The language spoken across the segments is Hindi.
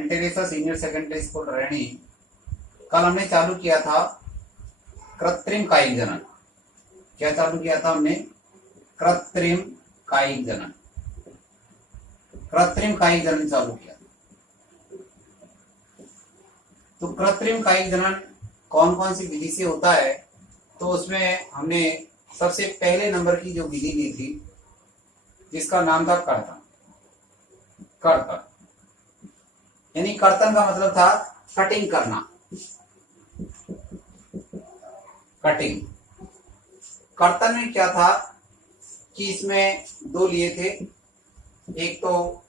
इंटेरेसा सीनियर सेकेंडरी स्कूल रैणी। कल हमने चालू किया था कृत्रिम कायिक जनन। क्या चालू किया था हमने? कृत्रिम कायिक जनन। कृत्रिम कायिक जनन चालू किया। तो कृत्रिम कायिक जनन कौन कौन सी विधि से होता है? तो उसमें हमने सबसे पहले नंबर की जो विधि ली थी जिसका नाम था कर्तन। कर्तन यानी कर्तन का मतलब था कटिंग करना। कटिंग। कर्तन में क्या था कि इसमें दो लिए थे, एक तो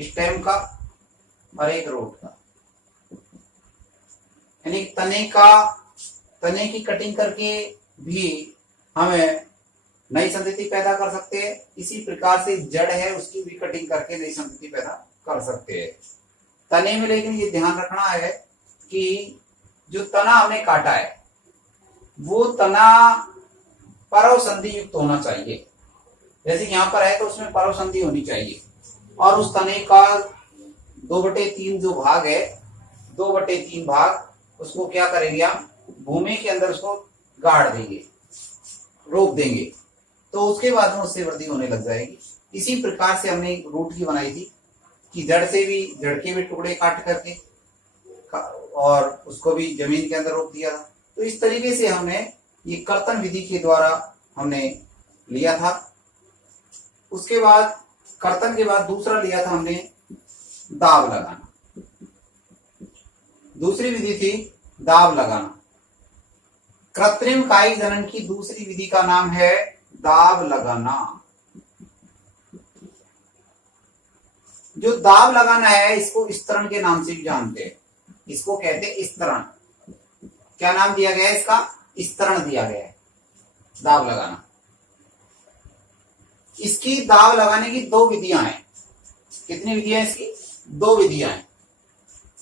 स्टेम का और एक रूट का। यानी तने की कटिंग करके भी हमें नई संतति पैदा कर सकते हैं। इसी प्रकार से जड़ है उसकी भी कटिंग करके नई संतति पैदा कर सकते हैं। तने में लेकिन ये ध्यान रखना है कि जो तना हमने काटा है वो तना परव संधि युक्त होना चाहिए। जैसे यहाँ पर है तो उसमें परव संधि होनी चाहिए। और उस तने का 2/3 जो भाग है, 2/3 भाग उसको क्या करेंगे हम? भूमि के अंदर उसको गाड़ देंगे, रोक देंगे, तो उसके बाद में उससे वृद्धि होने लग जाएगी। इसी प्रकार से हमने एक रूट की बनाई थी कि जड़ के भी टुकड़े काट करके और उसको भी जमीन के अंदर रोक दिया था। तो इस तरीके से हमने ये कर्तन विधि के द्वारा हमने लिया था। उसके बाद कर्तन के बाद दूसरा लिया था हमने दाब लगाना। दूसरी विधि थी दाब लगाना। कृत्रिम कायिक जनन की दूसरी विधि का नाम है दाब लगाना। जो दाब लगाना है इसको स्तरण के नाम से भी जानते हैं। इसको कहते हैं स्तरण। क्या नाम दिया गया है इसका? स्तरण दिया गया है। दाब लगाना। इसकी दाब लगाने की दो विधियां हैं। कितनी विधियां इसकी? दो विधियां हैं।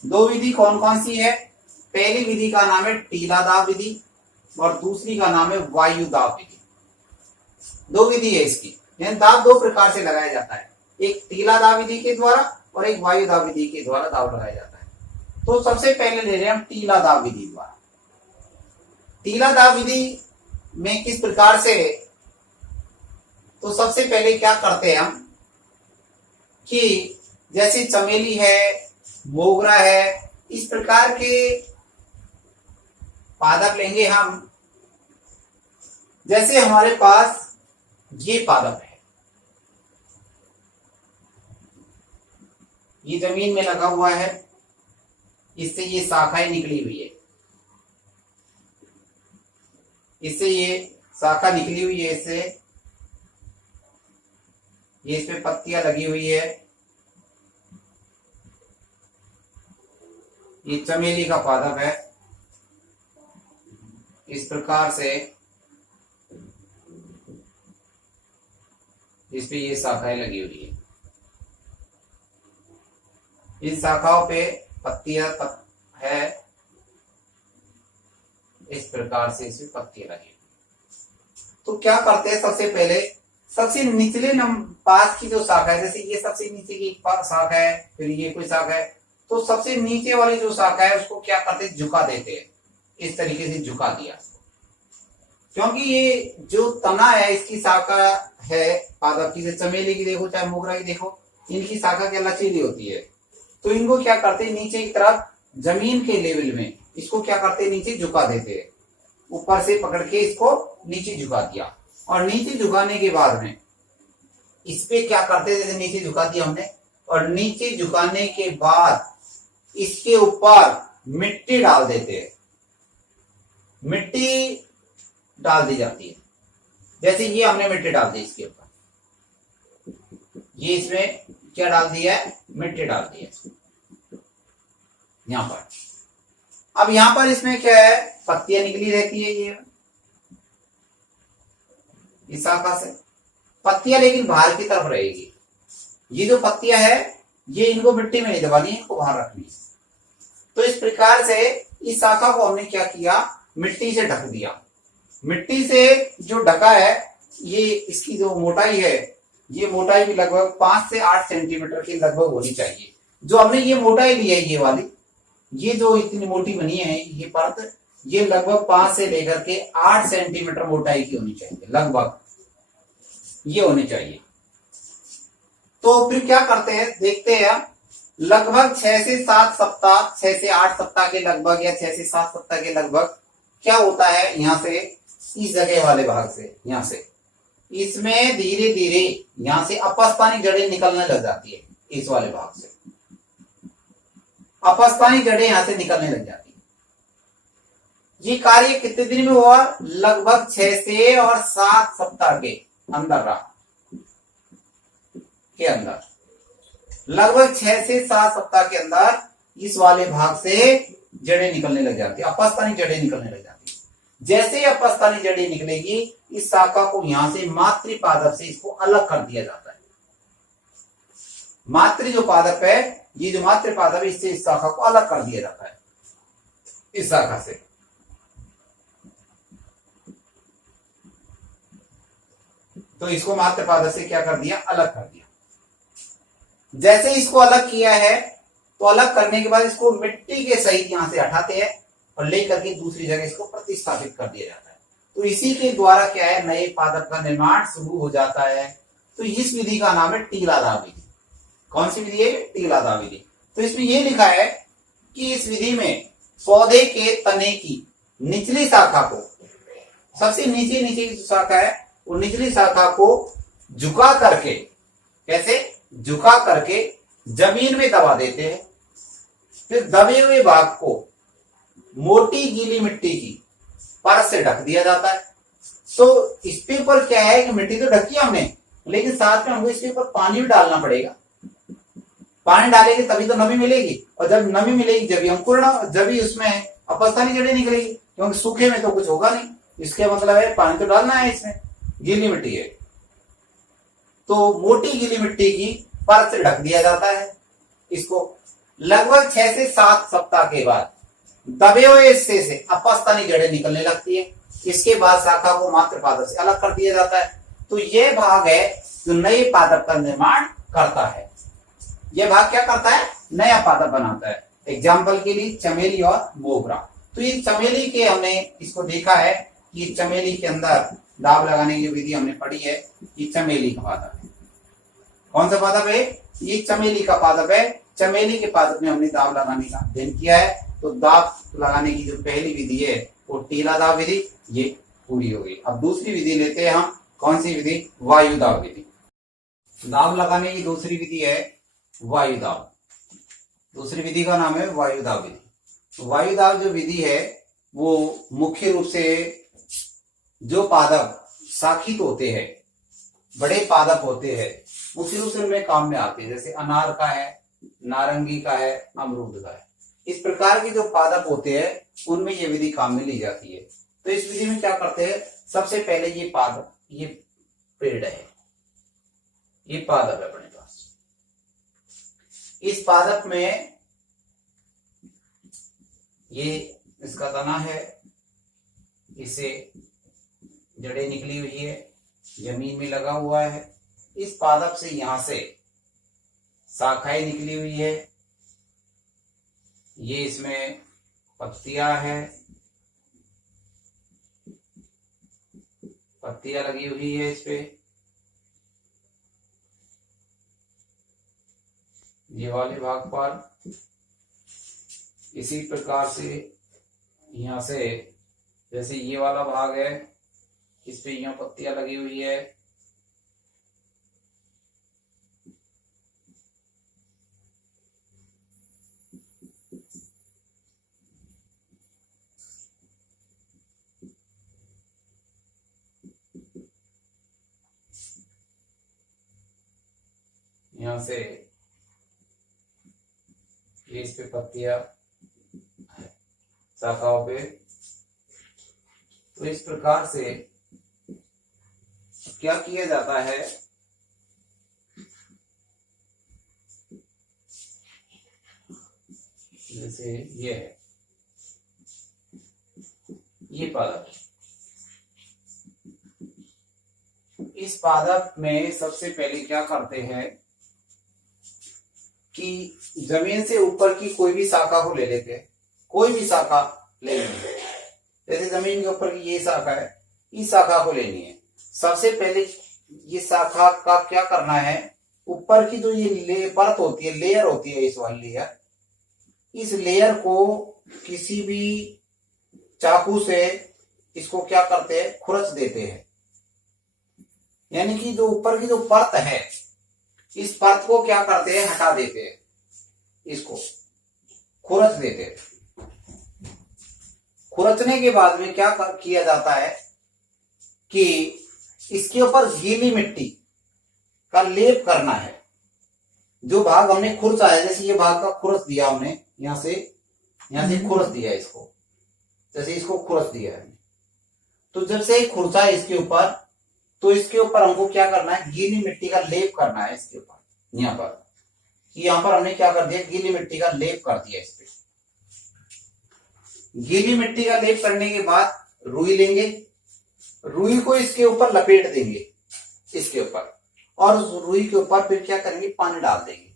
दो विधि कौन कौन सी है? पहली विधि का नाम है टीला दाब विधि और दूसरी का नाम है वायु दाब विधि। दो विधि है इसकी। यानी दाब दो प्रकार से लगाया जाता है, एक टीला दाब विधि के द्वारा और एक वायु दाब विधि के द्वारा दाब लगाया जाता है। तो सबसे पहले ले रहे हैं हम टीला दाब विधि द्वारा। टीला दाब विधि में किस प्रकार से? तो सबसे पहले क्या करते हैं हम कि जैसे चमेली है, मोगरा है, इस प्रकार के पादप लेंगे हम। जैसे हमारे पास ये पादप है, ये जमीन में लगा हुआ है, इससे ये शाखाएं निकली हुई है, इससे ये शाखा निकली हुई है, इससे ये इस पे पत्तियां लगी हुई है। ये चमेली का पादप है। इस प्रकार से इस पे ये शाखाएं लगी हुई है। इन शाखाओं पे पत्तियां है। इस प्रकार से इसमें पत्तियां लगी हुई। तो क्या करते हैं? सबसे पहले सबसे निचले पास की जो शाखा है, जैसे ये सबसे नीचे की शाखा है, फिर ये कोई शाखा है, तो सबसे नीचे वाली जो शाखा है उसको क्या करते हैं? झुका देते हैं। इस तरीके से झुका दिया, क्योंकि ये जो तना है इसकी शाखा है पादप की, चमेली की देखो चाहे मोगरा की देखो, इनकी शाखा क्या लचीली होती है। तो इनको क्या करते हैं? नीचे की तरफ जमीन के लेवल में इसको क्या करते हैं? नीचे झुका देते हैं। ऊपर से पकड़ के इसको नीचे झुका दिया, और नीचे झुकाने के बाद में इस पे क्या करते हैं? जैसे नीचे झुका दिया हमने, और नीचे झुकाने के बाद इसके ऊपर मिट्टी डाल देते हैं। मिट्टी डाल दी जाती है। जैसे ये हमने मिट्टी डाल दी इसके ऊपर, ये इसमें क्या डाल दिया है? मिट्टी डाल दी है यहां पर। अब यहां पर इसमें क्या है? पत्तियां निकली रहती है ये इस शाखा से पत्तियां, लेकिन बाहर की तरफ रहेगी। ये जो पत्तियां है ये इनको मिट्टी में नहीं दबानी है, इनको बाहर रखनी है। तो इस प्रकार से इस शाखा को हमने क्या किया? मिट्टी से ढक दिया। मिट्टी से जो ढका है, ये इसकी जो मोटाई है, ये मोटाई भी लगभग 5 से 8 सेंटीमीटर की लगभग होनी चाहिए। जो हमने ये मोटाई ली है, ये वाली, ये जो इतनी मोटी बनी है ये परत, ये लगभग 5 से लेकर के 8 सेंटीमीटर मोटाई की होनी चाहिए, लगभग ये होनी चाहिए। तो फिर क्या करते हैं, देखते हैं, लगभग 6 से 7 सप्ताह, 6 से 8 सप्ताह के लगभग या 6 से 7 सप्ताह के लगभग क्या होता है, यहां से इस जगह वाले भाग से, यहां से इसमें धीरे धीरे यहां से अपस्तानी जड़ें निकलने लग जाती है, इस वाले भाग से अपस्तानी जड़ें यहां से निकलने लग जाती है। ये कार्य कितने दिन में हुआ, लगभग 6 से और 7 सप्ताह के अंदर रहा, के अंदर लगभग 6 से 7 सप्ताह के अंदर इस वाले भाग से जड़ें निकलने लग जाती है, अपस्तानी जड़ें निकलने लग जाती है। जैसे ही अपस्तानी जड़ें निकलेगी, इस शाखा को यहां से मातृपादप से इसको अलग कर दिया जाता है। मातृ जो पादप है, ये जो मातृपादप है, इससे इस शाखा को अलग कर दिया जाता है, इस शाखा से। तो इसको मातृपादप से क्या कर दिया, अलग कर दिया। जैसे इसको अलग किया है, तो अलग करने के बाद इसको मिट्टी के सहित यहां से हटाते हैं और लेकर के दूसरी जगह इसको प्रतिस्थापित कर दिया जाता है। तो इसी के द्वारा क्या है, नए पादप का निर्माण शुरू हो जाता है। तो इस विधि का नाम है टीलादाव विधि। कौन सी विधि है, टीलादाव विधि। तो इसमें यह लिखा है कि इस विधि में पौधे के तने की निचली शाखा को, सबसे नीचे नीचे की शाखा है, वो निचली शाखा को झुका करके, कैसे, झुका करके जमीन में दबा देते हैं। फिर दबे हुए भाग को मोटी गीली मिट्टी की परत से ढक दिया जाता है। तो इसके ऊपर क्या है कि मिट्टी तो ढकी हमने, लेकिन साथ में हमको इसके ऊपर पानी भी डालना पड़ेगा। पानी डालेंगे तभी तो नमी मिलेगी, और जब नमी मिलेगी जब अंकुरण, जब ही उसमें अपस्तानी जड़ें निकलेगी, क्योंकि सूखे में तो कुछ होगा नहीं। इसके मतलब है पानी तो डालना है, इसमें गीली मिट्टी है। तो मोटी गीली मिट्टी की परत से ढक दिया जाता है इसको। लगभग 6 से 7 सप्ताह के बाद दबे हुए हिस्से से अपस्तानी जड़ें निकलने लगती है। इसके बाद शाखा को मातृपादप से अलग कर दिया जाता है। तो यह भाग है जो नए पादप का निर्माण करता है। यह भाग क्या करता है, नया पादप बनाता है। एग्जाम्पल के लिए चमेली और मोगरा। तो ये चमेली के हमने इसको देखा है कि चमेली के अंदर दाब लगाने की जो विधि हमने पढ़ी है, ये चमेली का पादप है। कौन सा पादप है, ये चमेली का पादप है। चमेली के पादप में हमने दाब लगाने का अध्ययन किया है। तो दाब लगाने की जो पहली विधि है वो टीलादाव विधि, ये पूरी हो गई। अब दूसरी विधि लेते हैं हम। कौन सी विधि, वायुदाव विधि। दाब लगाने की दूसरी विधि है वायुदाव। दूसरी विधि का नाम है वायुदाव विधि। वायुदाव जो विधि है वो मुख्य रूप से जो पादप शाखित होते हैं, बड़े पादप होते हैं, मुख्य रूप से उनमें काम में आते हैं। जैसे अनार का है, नारंगी का है, अमरूद का है। इस प्रकार के जो पादप होते हैं उनमें ये विधि काम में ली जाती है। तो इस विधि में क्या करते हैं, सबसे पहले ये पादप, ये पेड़ है, ये पादप है अपने पास। इस पादप में ये इसका तना है, इसे जड़ें निकली हुई है, जमीन में लगा हुआ है। इस पादप से यहां से शाखाएं निकली हुई है, ये इसमें पत्तियां है, पत्तियां लगी हुई है इस पे। ये वाले भाग पर इसी प्रकार से यहां से, जैसे ये वाला भाग है, इस पे यहां पत्तियां लगी हुई है। यहां से ये इस पे पत्तियां शाखाओं पे। तो इस प्रकार से क्या किया जाता है, जैसे ये है, ये पादप। इस पादप में सबसे पहले क्या करते हैं कि जमीन से ऊपर की कोई भी शाखा को ले लेते हैं, कोई भी शाखा ले लेंगे। जैसे जमीन के ऊपर की ये शाखा है, इस शाखा को लेनी है। सबसे पहले ये शाखा का क्या करना है, ऊपर की जो ये परत होती है, लेयर होती है, इस वाली लेयर, इस लेयर को किसी भी चाकू से इसको क्या करते हैं, खुरच देते हैं। यानी कि जो ऊपर की जो परत है, इस परत को क्या करते हैं, हटा देते हैं, इसको खुरच देते हैं। खुरचने के बाद में क्या किया जाता है कि इसके ऊपर गीली मिट्टी का लेप करना है। जो भाग हमने खुरचा है, जैसे ये भाग का खुरच दिया हमने, यहां से खुरच दिया इसको, जैसे इसको खुरच दिया है, तो जब से खुरचा है इसके ऊपर, तो इसके ऊपर हमको क्या करना है, गीली मिट्टी का लेप करना है इसके ऊपर। यहां पर हमने क्या कर दिया, गीली मिट्टी का लेप कर दिया इस पे। गीली मिट्टी का लेप करने के बाद रुई लेंगे, रुई को इसके ऊपर लपेट देंगे, इसके ऊपर, और उस रुई के ऊपर फिर क्या करेंगे, पानी डाल देंगे।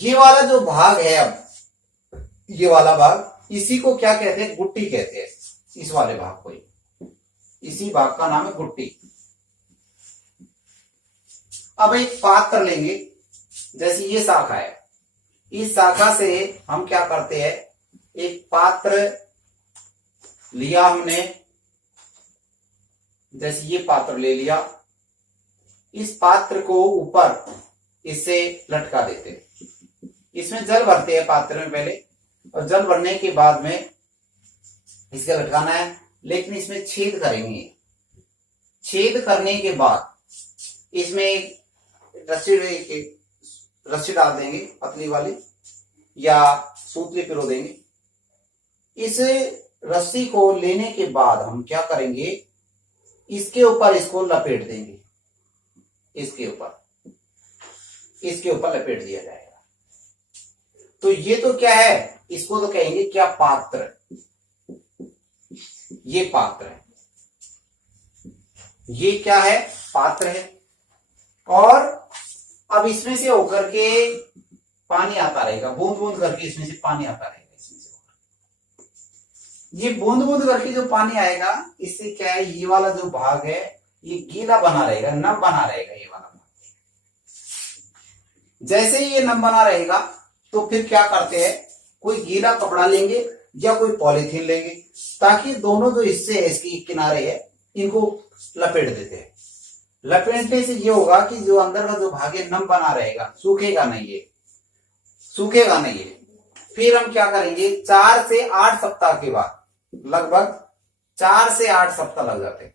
ये वाला जो भाग है, अब ये वाला भाग, इसी को क्या कहते हैं, गुट्टी कहते हैं। इस वाले भाग को, इसी भाग का नाम है गुट्टी। अब एक पात्र लेंगे, जैसे ये शाखा है, इस शाखा से हम क्या करते हैं, एक पात्र लिया हमने, जैसे ये पात्र ले लिया, इस पात्र को ऊपर इससे लटका देते हैं। इसमें जल भरते हैं पात्र में पहले, और जल भरने के बाद में इसका लटकाना है, लेकिन इसमें छेद करेंगे। छेद करने के बाद इसमें रस्सी डाल देंगे, पतली वाली, या सूतली पिरो देंगे। इस रस्सी को लेने के बाद हम क्या करेंगे, इसके ऊपर इसको लपेट देंगे, इसके ऊपर लपेट दिया जाएगा। तो ये तो क्या है, इसको तो कहेंगे क्या, पात्र। ये पात्र है, ये क्या है, पात्र है। और अब इसमें से होकर के पानी आता रहेगा, बूंद बूंद करके इसमें से पानी आता रहेगा। इसमें से ये बूंद बूंद करके जो पानी आएगा, इससे क्या है, ये वाला जो भाग है ये गीला बना रहेगा, नम बना रहेगा ये वाला भाग। जैसे ही ये नम बना रहेगा, तो फिर क्या करते हैं, कोई गीला कपड़ा लेंगे या कोई पॉलीथीन लेंगे, ताकि दोनों जो हिस्से है, इसके किनारे है, इनको लपेट देते हैं। लपेटने से ये होगा कि जो अंदर का जो भाग है नम बना रहेगा, सूखेगा नहीं ये। फिर हम क्या करेंगे, 4 से 8 सप्ताह के बाद, लगभग 4 से 8 सप्ताह लग जाते हैं,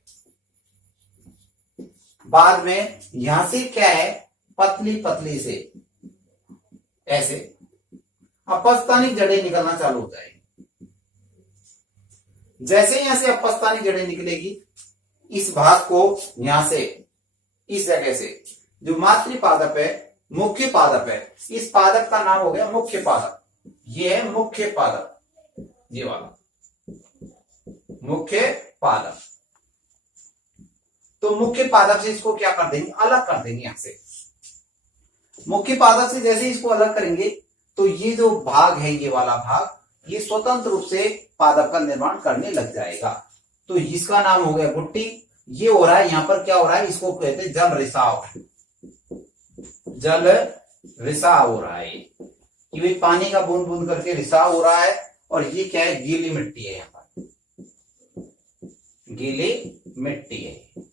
बाद में यहां से क्या है, पतली पतली से ऐसे अपस्तानी जड़ें निकलना चालू हो जाएगी। जैसे यहां से अपस्तानी जड़ें निकलेगी, इस भाग को यहां से, इस जगह से, जो मातृपादप है, मुख्य पादप है, इस पादप का नाम हो गया मुख्य पादप। ये है मुख्य पादप, ये वाला मुख्य पादप। तो मुख्य पादप से इसको क्या कर देंगे, अलग कर देंगे। यहां से मुख्य पादप से जैसे इसको अलग करेंगे, तो ये जो भाग है, ये वाला भाग, ये स्वतंत्र रूप से पादप का निर्माण करने लग जाएगा। तो इसका नाम हो गया गुट्टी। ये हो रहा है, यहां पर क्या हो रहा है, इसको कहते हैं जल रिसाव। जल रिसाव हो रहा है, कि भाई पानी का बूंद बूंद करके रिसाव हो रहा है। और ये क्या है, गीली मिट्टी है, यहां पर गीली मिट्टी है,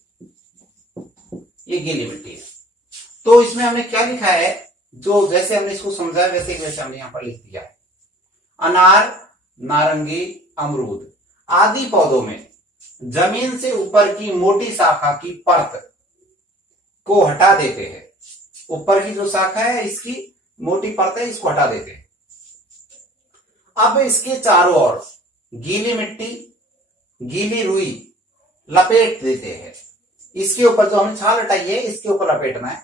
ये गीली मिट्टी है। तो इसमें हमने क्या लिखा है, जो जैसे हमने इसको समझाया वैसे हमने यहां पर लिख दिया है। अनार, नारंगी, अमरूद आदि पौधों में जमीन से ऊपर की मोटी शाखा की परत को हटा देते हैं। ऊपर की जो शाखा है, इसकी मोटी परत है, इसको हटा देते हैं। अब इसके चारों ओर गीली मिट्टी, गीली रुई लपेट देते हैं। इसके ऊपर जो हमने छाल हटाई है, इसके ऊपर लपेटना है,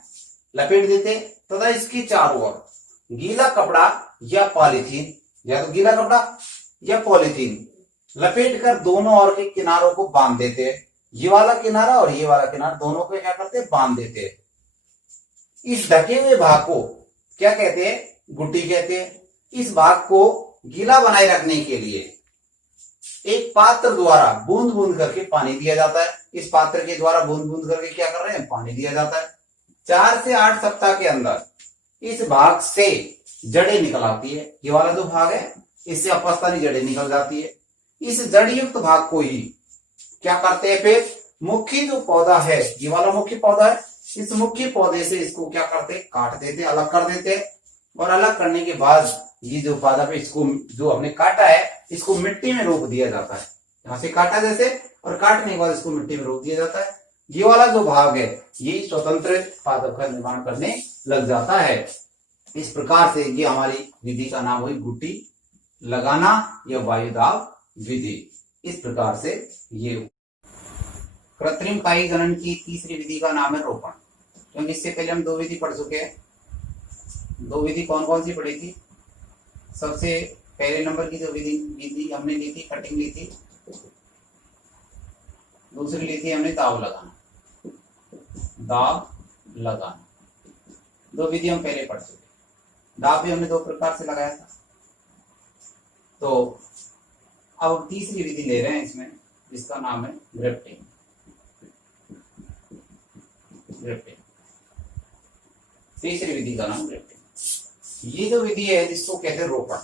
लपेट देते तथा इसके चारों ओर गीला कपड़ा या पॉलीथीन, या तो गीला कपड़ा या पॉलीथीन लपेट कर दोनों ओर के किनारों को बांध देते हैं। ये वाला किनारा और ये वाला किनारा, दोनों को क्या करते हैं, बांध देते हैं। इस ढके हुए भाग को क्या कहते हैं, गुट्टी कहते हैं। इस भाग को गीला बनाए रखने के लिए एक पात्र द्वारा बूंद बूंद करके पानी दिया जाता है। इस पात्र के द्वारा बूंद बूंद करके क्या कर रहे हैं, पानी दिया जाता है। 4 से 8 सप्ताह के अंदर इस भाग से जड़ें निकल आती है। ये वाला जो भाग है इससे अपस्तानी जड़ें निकल जाती है। इस जड़ युक्त भाग को ही क्या करते हैं, फिर मुख्य जो पौधा है, ये वाला मुख्य पौधा है, इस मुख्य पौधे से इसको क्या करते हैं, काट देते, अलग कर देते हैं। और अलग करने के बाद ये जो पौधा पे इसको जो हमने काटा है इसको मिट्टी में रोप दिया जाता है। यहां से काटा जैसे, और काटने के बाद इसको मिट्टी में रोप दिया जाता है। ये वाला जो भाग है ये स्वतंत्र पादप का निर्माण करने लग जाता है। इस प्रकार से ये हमारी विधि का नाम हुई गुट्टी लगाना या वायुदाब विधि। इस प्रकार से ये कृत्रिम काई जनन की तीसरी विधि का नाम है रोपण। क्योंकि इससे पहले हम 2 विधि पढ़ चुके हैं। 2 विधि कौन कौन सी पढ़ी थी? सबसे पहले नंबर की जो विधि हमने ली थी, कटिंग ली थी। दूसरी ली थी हमने दाव लगाना, दाव लगाना। 2 विधि हम पहले पढ़ चुके। दाव भी हमने 2 प्रकार से लगाया था। तो अब तीसरी विधि ले रहे हैं इसमें, जिसका नाम है ग्रेफ्टिंग। तीसरी विधि का नाम ग्रेफ्टिंग। ये जो विधि है जिसको कहते हैं रोपण।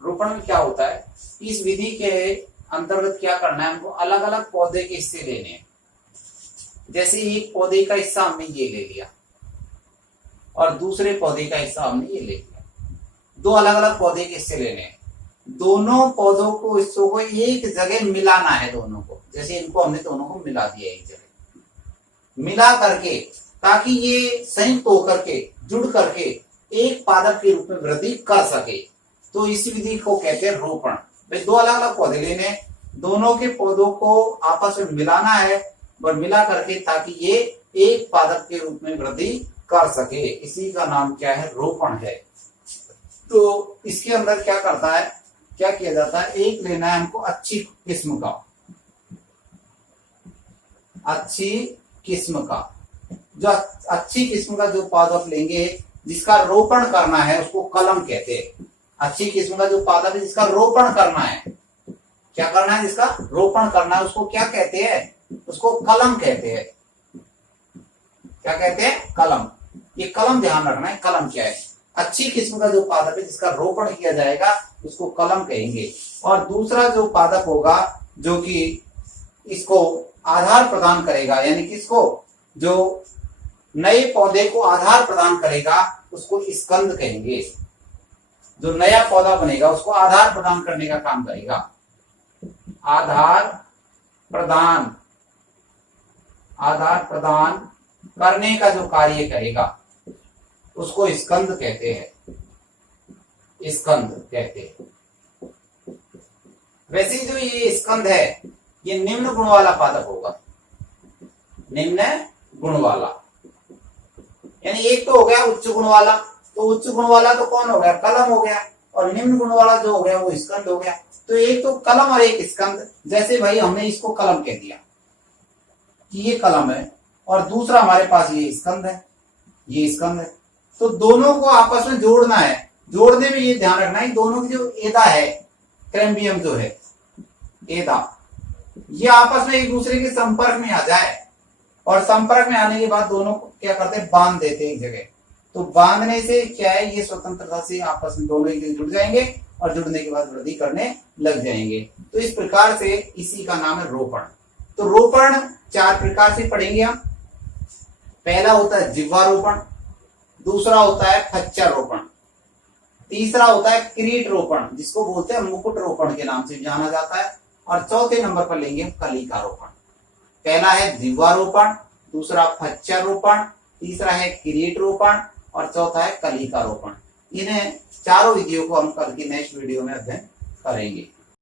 रोपण में क्या होता है, इस विधि के अंतर्गत क्या करना है, हमको अलग अलग पौधे के हिस्से लेने हैं। जैसे एक पौधे का हिस्सा हमने ये ले लिया और दूसरे पौधे का हिस्सा हमने ये ले लिया। 2 अलग अलग पौधे के हिस्से लेने हैं। दोनों पौधों को, हिस्सों को एक जगह मिलाना है दोनों को। जैसे इनको हमने दोनों को मिला दिया एक जगह, मिला करके, ताकि ये संयुक्त होकर के, जुड़ करके एक पादप के रूप में वृद्धि कर सके। तो इस विधि को कहते हैं रोपण। भाई 2 अलग अलग पौधे लेने, दोनों के पौधों को आपस में मिलाना है और मिला करके ताकि ये एक पादप के रूप में वृद्धि कर सके। इसी का नाम क्या है, रोपण है। तो इसके अंदर क्या करता है, क्या किया जाता है, एक लेना है हमको अच्छी किस्म का, अच्छी किस्म का, जो अच्छी किस्म का जो पादप लेंगे जिसका रोपण करना है उसको कलम कहते हैं। अच्छी किस्म का जो पादप है जिसका रोपण करना है, क्या करना है, जिसका रोपण करना है, उसको क्या कहते हैं, उसको कलम कहते हैं। क्या कहते हैं, कलम। ये कलम ध्यान रखना है, कलम क्या है। अच्छी किस्म का जो पादप है जिसका रोपण किया जाएगा उसको कलम कहेंगे। और दूसरा जो पादप होगा जो कि इसको आधार प्रदान करेगा, यानी किसको, जो नए पौधे को आधार प्रदान करेगा उसको स्कंद कहेंगे। जो नया पौधा बनेगा उसको आधार प्रदान करने का काम करेगा, आधार प्रदान करने का जो कार्य करेगा उसको स्कंद कहते हैं, स्कंद कहते हैं। वैसे जो ये स्कंद है ये निम्न गुण वाला पादप होगा, निम्न गुण वाला। यानी एक तो हो गया उच्च गुण वाला, तो उच्च गुण वाला तो कौन हो गया, कलम हो गया, और निम्न गुण वाला जो हो गया वो स्कंद हो गया। तो एक तो कलम और एक स्कंद। जैसे भाई हमने इसको कलम कह दिया कि ये कलम है, और दूसरा हमारे पास ये स्कंद है, ये स्कंद है। तो दोनों को आपस में जोड़ना है। जोड़ने में ये ध्यान रखना है दोनों की जो एदा है, कैम्बियम जो है एदा, ये आपस में एक दूसरे के संपर्क में आ जाए, और संपर्क में आने के बाद दोनों को क्या करते हैं, बांध देते हैं एक जगह। तो बांधने से क्या है, ये स्वतंत्रता से आपस में दोनों एक जगह जुड़ जाएंगे और जुड़ने के बाद वृद्धि करने लग जाएंगे। तो इस प्रकार से इसी का नाम है रोपण। तो रोपण 4 प्रकार से पढ़ेंगे हम। पहला होता है जिह्वारोपण, दूसरा होता है फच्चर रोपण, तीसरा होता है किरीट रोपण जिसको बोलते हैं मुकुट रोपण के नाम से जाना जाता है, और चौथे नंबर पर लेंगे कलिका रोपण। पहला है जिह्वारोपण, दूसरा फच्चर रोपण, तीसरा है किरीट रोपण और चौथा है कलिका रोपण। इन्हें चारों विधियों को हम कल की नेक्स्ट वीडियो में अध्ययन करेंगे।